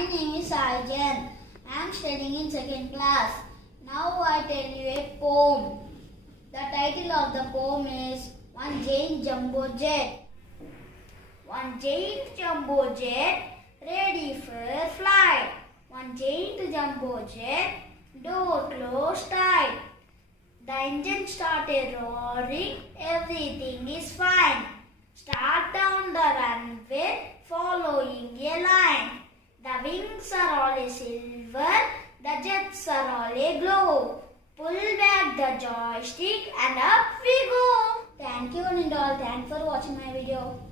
My name is Arjan. I am studying in second class. Now I tell you a poem. The title of the poem is One Giant Jumbo Jet. One giant jumbo jet ready for flight. One giant jumbo jet, door closed tight. The engine started roaring, everything is fine. Start down the runway, following a line. The wings are all a silver, the jets are all a glow. Pull back the joystick and up we go. Thank you Nindal. Thanks for watching my video.